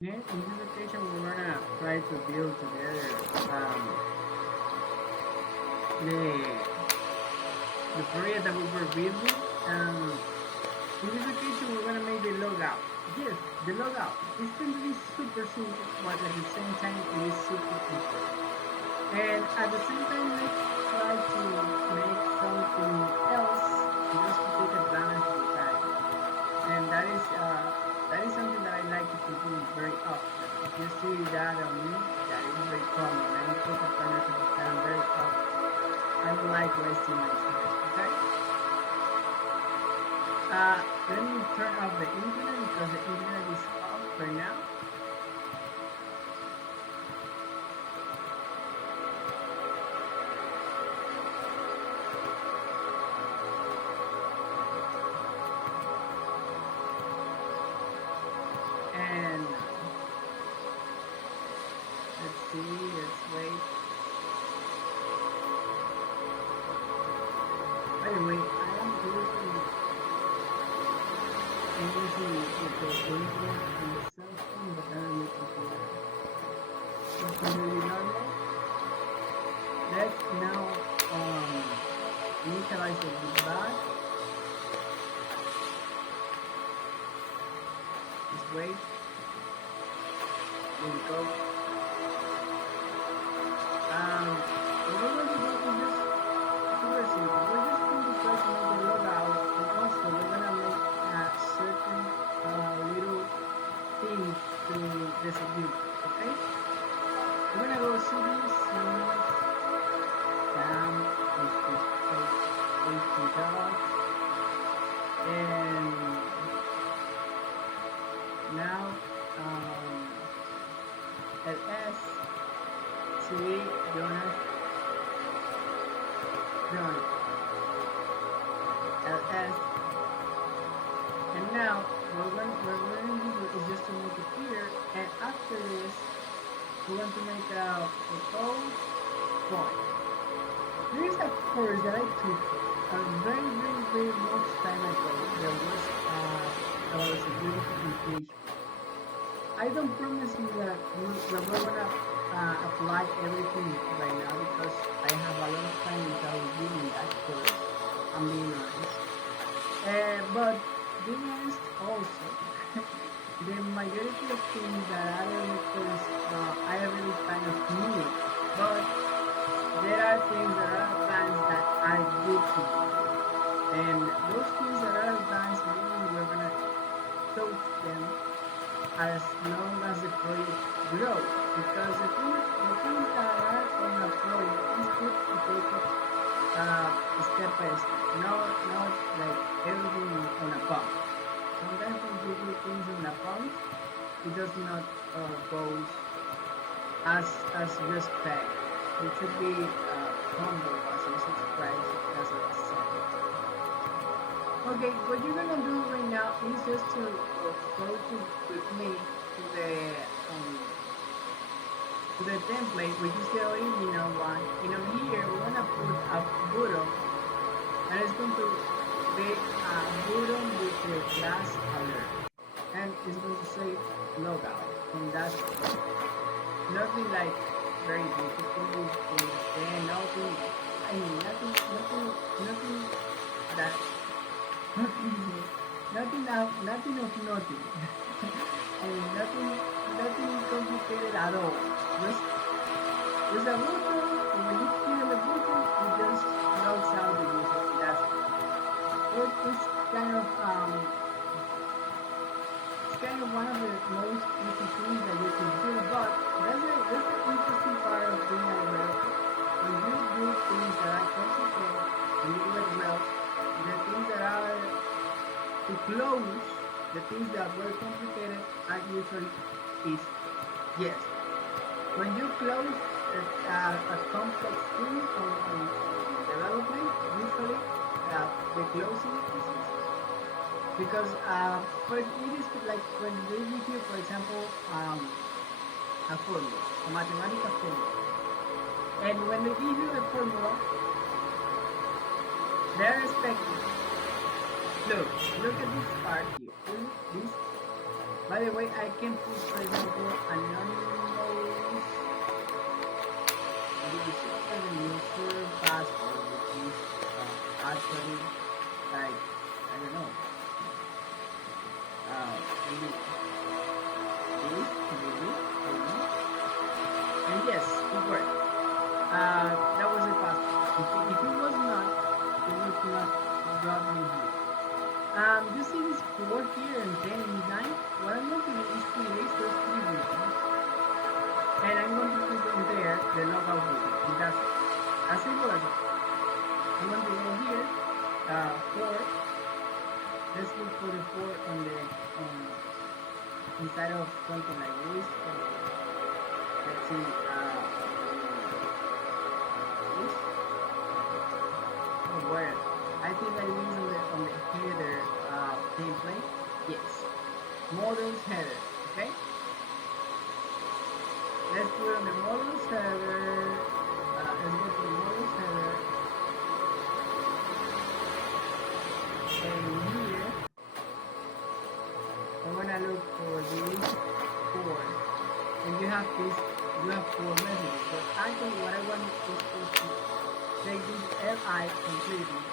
In this occasion, we're gonna try to build together the the project that we were building. In this occasion, we're gonna make the logout. Yes, the logout. It's going to be super simple, but at the same time, it is super important. And at the same time, let's try to make something else just to take advantage of the time. And that is something that I like to do very often. If you see that on me, that is very common. I don't take advantage of the time very often. I don't like wasting my time. Okay. Let me turn off the internet because the internet is off right now. And let's see, let's wait. By the way, I am using the internet and the cell phone, but not on the computer. It's really normal. Let's now initialize the bootback. Just wait. There we go. What we're going to do is just super simple. We're just going to try to make the logout, and also we're going to make certain little things to distribute. Okay? We're going to go cd, down, HP dots, and now ls cd Jonas John ls, and now what we're going to do is just to make it here, and after this we're going to make a code point. There is a course that I took a very much time ago that was about security in PHP. I don't promise you that we're gonna apply everything right now because I have a lot of time without reading that course. I'm being honest. But being honest also, the majority of things that I read course I already kind of knew, but there are things that are advanced that are good to do. And those things that are advanced, maybe we're gonna touch them as long as the project grows. Because the things that are on a project is good to take it step by step, not like everything on a pump. Sometimes when you do things on a pump, it does not go as you expect. You should be humble as you subscribe, as I said. Okay, what you're gonna do right now is just to go with me to the template, which is the original one. And over here, we're gonna put a button, and it's going to be a button with the glass alert, and it's going to say logout, and that's nothing like very difficult to understand. Nothing. I mean, nothing that. Nothing of nothing. I mean, nothing complicated at all. Just a button, and when you click the button, it just logs out the user. That's it. It's kind of one of the most easy things that you can do. But that's the interesting part of being a developer. When you do things that are complicated, and you do it well, the things that are to close, the things that were complicated are usually easy. Yes. When you close a complex thing on development, usually the closing is easy. Because it is like when they give you, for example, a formula, a mathematical formula. And when they give you the formula, they're expecting. Look at this part here. This By the way, I can put, for example, anonymous user password, which is actually like, I don't know, maybe this, maybe. And yes, it worked. That was the password. If it was not, it would not brought me here. You see this 4 here and 10 and 9? What I'm going to do is to erase those 3 buttons, and I'm going to put in there the logout button. And that's as simple as that. I'm going to go here, 4. Let's look for the 4 on the inside of something like this. Let's see, this. Oh, where? I think that it is on the header template. Yes. Models header. Okay. Let's put on the models header. Let's go to the models header. And here, I'm gonna look for this 4. And you have 4 messages. But actually, what I want is to take this li completely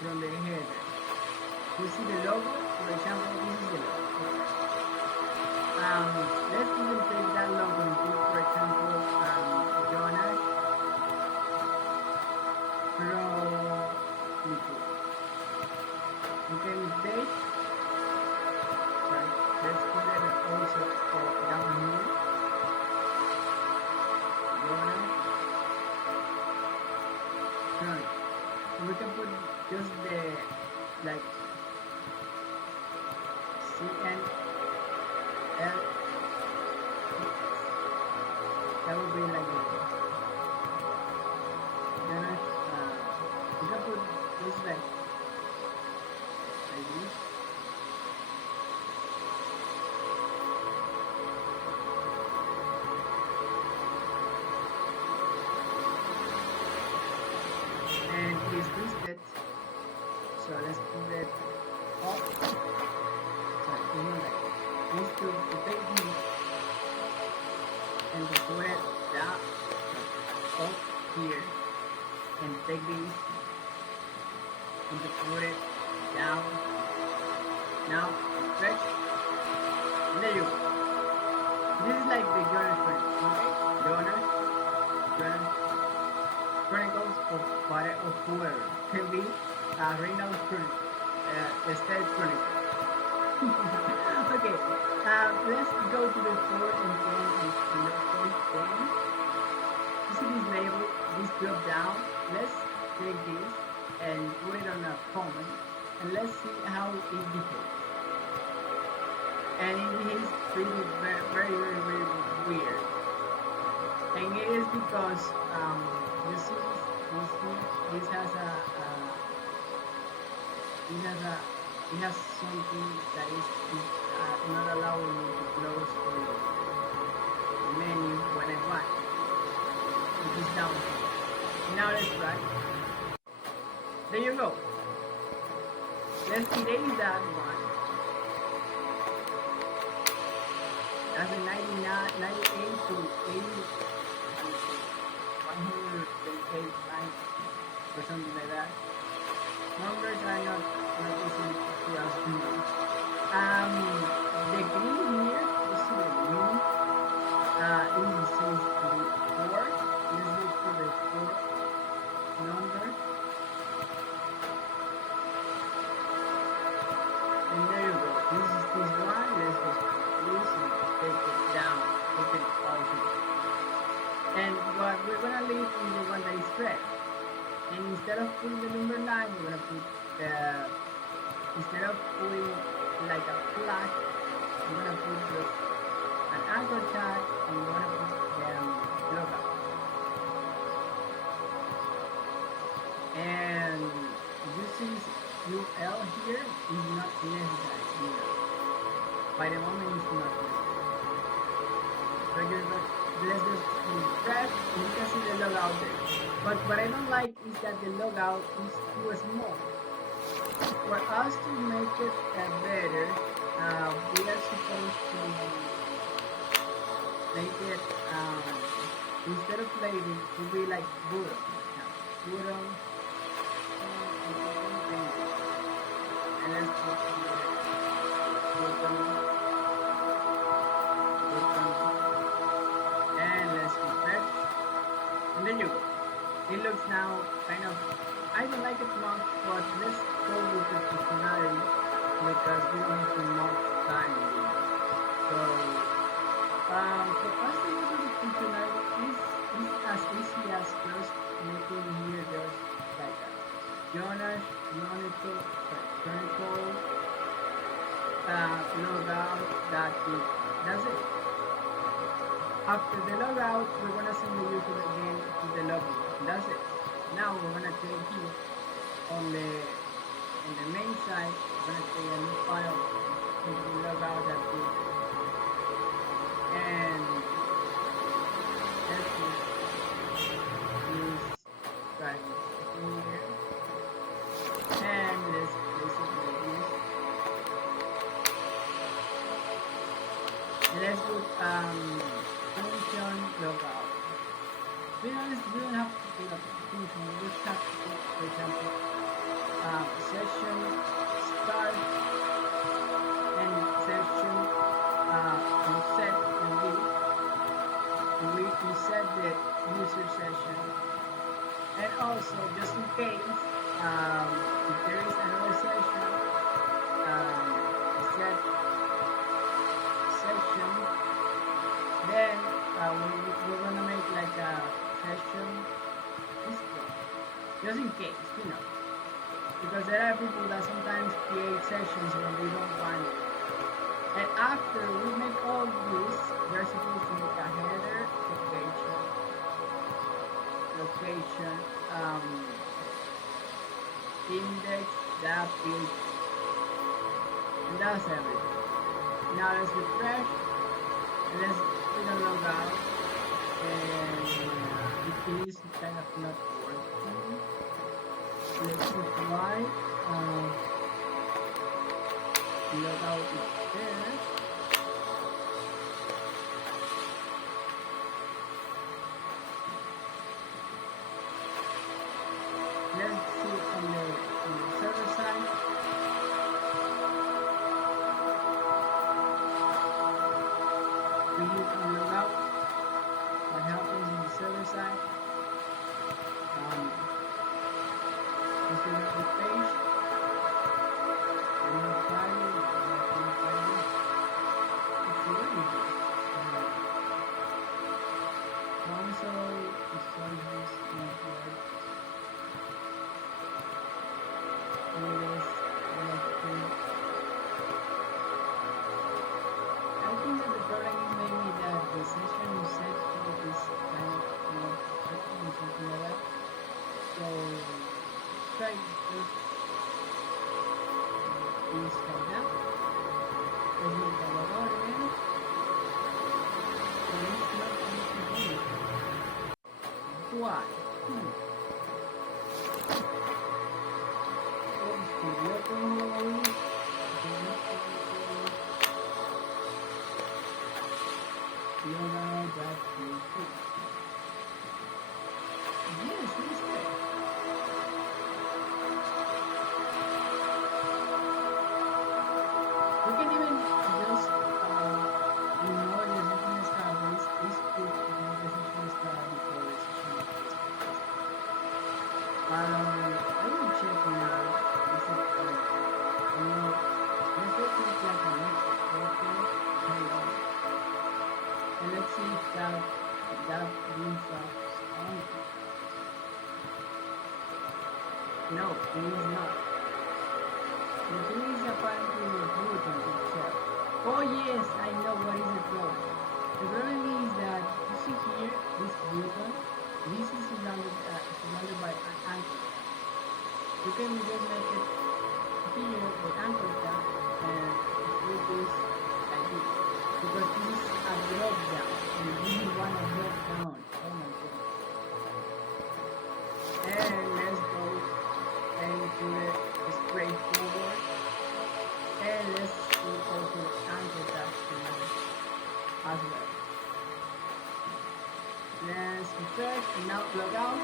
from the header. You see the logo, for example, this is the logo. Let's even take that logo and put, for example, Jonas from Liquid. Okay, mistake. Sorry, let's put it also down here. Jonas. Right. So we can put just the like CNL. That would be like this. Then we can put this like this. And it is twisted, so let's put it up. Sorry, like this to take this and to put it down up here, and take this and to put it down. Now stretch, and there you go. This is like the Jonas friend, okay? Jonas Chronicles of whoever. Can be Reynolds Chronicles, Estate Chronicles. Okay, let's go to the 4 and 10 and you see this label, this drop down. Let's take this and put it on a comment, and let's see how it behaves. And it behaves really very weird. And it is because you see this here, this has it has something that is not allowing me to close the menu when I want. It is down here. Now let's try. There you go. Let's erase that one. That's a 98 to 80, 128 lines or something like that. Numbers are not easy to us to know. The green here, you see the green, it says 4. Let's look for the 4th number. And there you go. This is this one. Let's just this and take it down. Take it out. And what we're gonna leave is the one that is red. And instead of putting the number 9, we're gonna put instead of putting like a flag, we're gonna put just an anchor tag, and we're gonna put logout. And this is UL here is not necessary here. By the moment, it's not necessary. Let's just press, and you can see the logout there. But what I don't like is that the logout is too small. For us to make it better, we are supposed to make it instead of label to be like bottom. Bottom, and let's put here bottom, and let's refresh, and there you go. It looks now kind of, I don't like it much, but let's go with the functionality because we don't have too much time. So, for us to use the functionality is as easy as just making here just like a Jonas, monitor, chronicle, logout, that's it. After the logout, we're gonna send the user again to the login. That's it. Now we're gonna take here on the main side. We're gonna take a new file into the logout that we and let's use driving here and let's place it like this. And let's put function logout. To be honest, we don't have to put a function. We just have to put, for example, session start and session set and we set the user session. And also, just in case, if there is another session, set session, then we're gonna make like a session display, just in case, because there are people that sometimes create sessions when we don't want it. And after we make all this, we're supposed to make a header, location, index, that page, and that's everything. Now let's refresh, and let's put a logout, and it is kind of not working. Let's see why. Logout is there. Let's see on the server side. We use on logout. What happens on the server side? This is the page. Console is service network. I think that the problem is maybe that the session you set is kind of not working or something like that. So try just this like that. Let's make a logout again. And it's not connected. Why? Yes, it is there. We can even just ignore the session start. This could be the session start before the session is I will check now. Let's look like a network. And let's see if that brings up on. No, it is not. The thing is apparently the button itself. Oh yes, I know what is the problem. The problem is that you see here, this button, this is surrounded by an anchor. You can just make it here the anchor tab and put this like this. Because this is a drop down. And this is one of drop down. Oh my goodness. And let's go and do it straight as well. Let's refresh and now log out.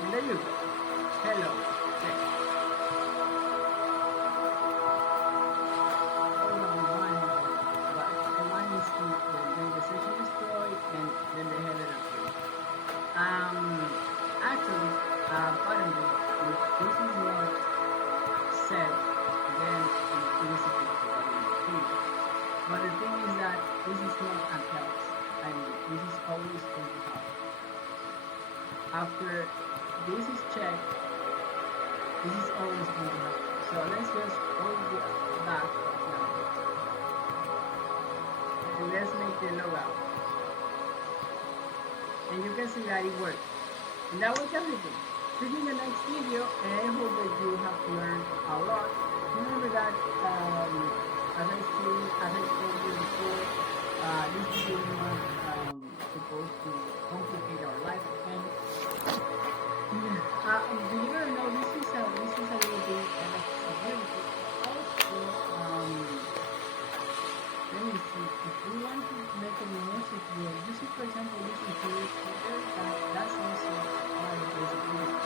And there you go. Hello. Check. The session destroyed and then they have it approved. Actually, apparently, if this is not set, then it is supposed to be. But the thing is that this is not an else. I mean, this is always going to happen. After this is checked, this is always going to happen. So let's just go back now. And let's make the logout. And you can see that it works. And that was everything. See you in the next video, and I hope that you have learned a lot. Remember that, as I told you before, this video is not supposed to complicate our life. And believe it or not, this is a little bit accessibility. Also, let me see, if we want to make a more secure, you see, for example, this interior sticker, that's also part of this agreement.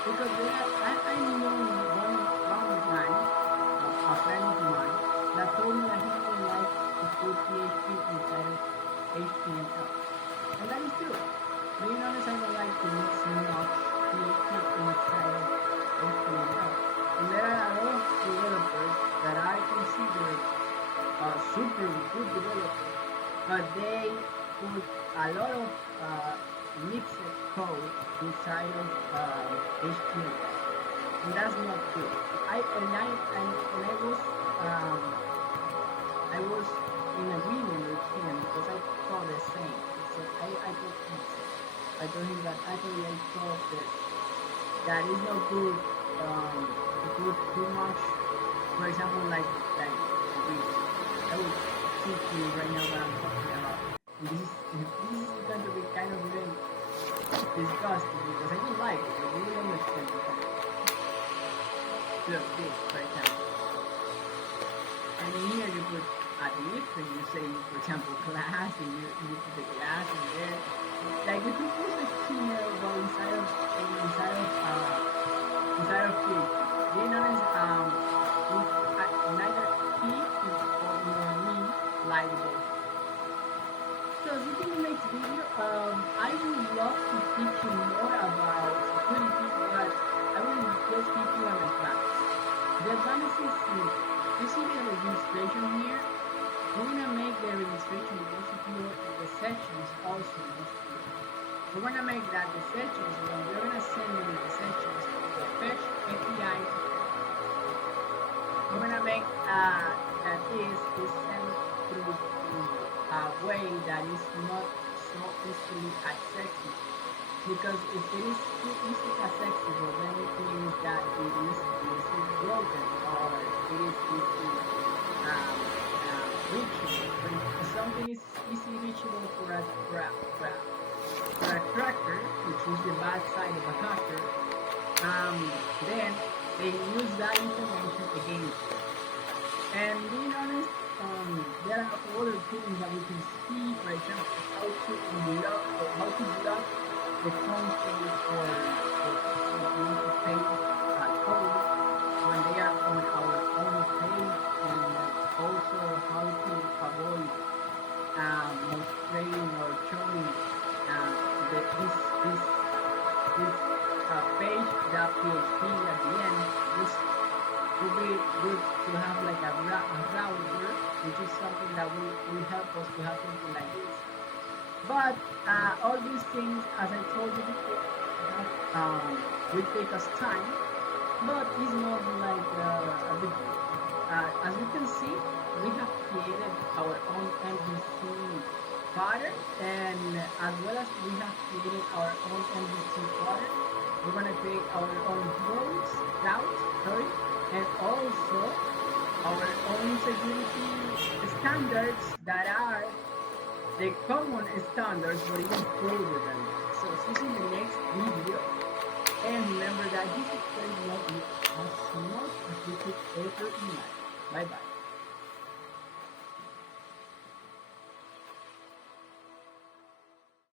Because I know one of mine, a friend of mine, that told me that he didn't like to put PHP inside of HTML. And that is true. Being honest, I don't like to mix much PHP inside of HTML. And there are a lot of developers that I consider super good developers, but they put a lot of mixed code inside of HTML, and that's not good. I was in agreement with him because I thought the same. So I told him that actually I thought that is not good to put too much. For example, like I will teach you right now what I'm talking about. And this is going to be kind of even disgusting because I don't like it. I really understand it. Look, this, for example. And here you put a div, and you say, for example, class, and you put the class in there. Like if you put the HTML but inside of PHP, being honest, neither he nor me like both. So as you can in the next video, I would love to teach you more about security, but I will just teach you an advance. The advance is you see the registration here. We're gonna make the registration more secure and the sessions also more secure. We're gonna make that the sessions when we're gonna send them the sessions the fetch API. We're gonna make that this is sent through a way that is not so easily accessible. Because if it is too easily accessible, then it means that it is broken or it is easily reachable. When something is easily reachable for a cracker, which is the bad side of a hacker, then they use that information against you. And being honest, there are other things that we can see, for example, how to block the content or to pay code when they are on our own page, and also how to avoid trading or showing this page.php at the end. This would be good to have like a router, which is something that will help us to have something like this. But all these things, as I told you before, will take us time, but it's not like a big deal. As you can see, we have created our own MVC pattern, and as well as we have created our own MVC pattern, we're going to create our own routes, and also our own security standards that are the common standards, but even further than that. So see you in the next video, and remember that this is not as much as you could ever imagine. Bye bye.